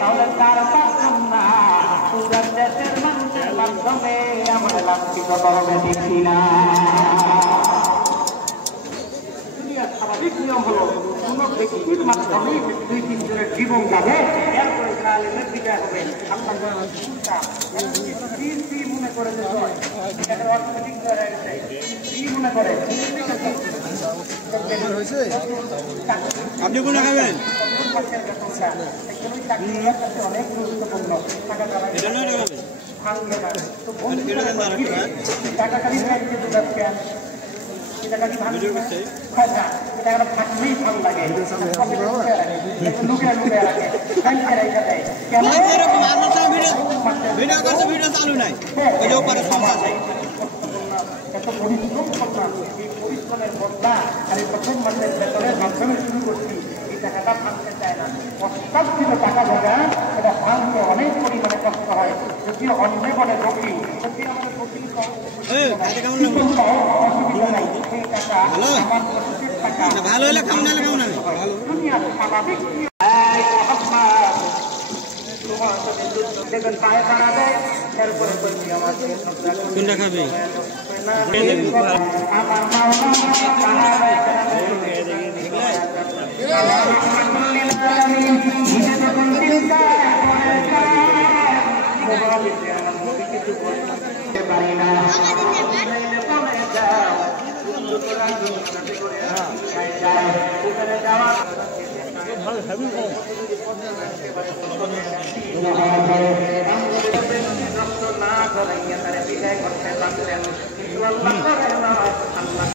তাহলে তার দেশের মানুষের মাধ্যমে আমরা লাঞ্ছিত করবে দেখি না। স্বাভাবিক নিয়ম হলো কোন ব্যক্তির মাধ্যমে দুই তিনজনের জীবন যাবে, এরপরে আলেমের বিদায় হবে। আপনার মনে করে অর্থনৈতিক হয়ে গেছে মনে করে আপনি কোন খাবেন অনেক গুরুত্বপূর্ণ টাকা থাকলেই ভালো লাগে এত পরিশ্রম করলাম, এই পরিশ্রমের বদলা আর এই প্রথম মাসের বেতনের মাধ্যমে শুরু করছি, এই টাকাটা ভাঙতে চায় না। অষ্টাধিক টাকা ভাঙা এটা ভাঙতে অনেক পরিমাণে কষ্ট হয়। যদিও অন্য বলে বকি যদি আমাদের বকি ভালো হলে খাও না স্বাভাবিক দেখবেন পায়ে পাড়া দেয়, এরপরে কোনটা খাবে না করে বিদায় করতে পারতেন, কিন্তু আল্লাহ